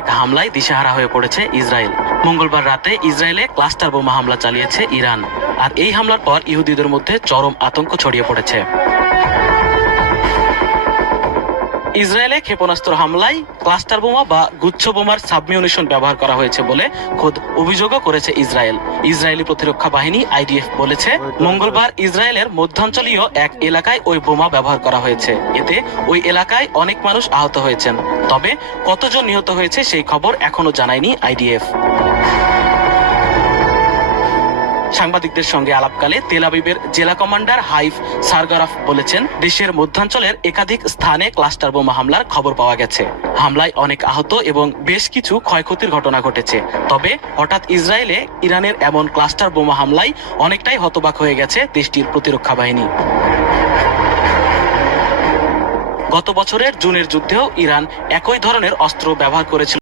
এক হামলায় দিশেহারা হয়ে পড়েছে ইসরায়েল। মঙ্গলবার রাতে ইসরায়েলে ক্লাস্টার বোমা হামলা চালিয়েছে ইরান, আর এই হামলার পর ইহুদিদের মধ্যে চরম আতঙ্ক ছড়িয়ে পড়েছে। ইসরায়েলে ক্ষেপণাস্ত্র হামলায় ক্লাস্টার বোমা বা গুচ্ছ বোমার সাবমিউনিশন ব্যবহার করা হয়েছে বলে খোদ অভিযোগও করেছে ইসরায়েল। ইসরায়েলি প্রতিরক্ষা বাহিনী আইডিএফ বলেছে, মঙ্গলবার ইসরায়েলের মধ্যাঞ্চলীয় এক এলাকায় ওই বোমা ব্যবহার করা হয়েছে। এতে ওই এলাকায় অনেক মানুষ আহত হয়েছেন, তবে কতজন নিহত হয়েছে সেই খবর এখনো জানায়নি আইডিএফ। সাংবাদিকদের সঙ্গে আলাপকালে তেল আবিবের জেলা কমান্ডার হাইফ সারগারাফ বলেছেন, দেশের মধ্যাঞ্চলের একাধিক স্থানে ক্লাস্টার বোমা হামলার খবর পাওয়া গেছে। হামলায় অনেক আহত এবং বেশ কিছু ক্ষয়ক্ষতির ঘটনা ঘটেছে। তবে হঠাৎ ইসরায়েলে ইরানের এমন ক্লাস্টার বোমা হামলায় অনেকটাই হতবাক হয়ে গেছে দেশটির প্রতিরক্ষা বাহিনী। গত বছরের জুনের যুদ্ধেও ইরান একই ধরনের অস্ত্র ব্যবহার করেছিল।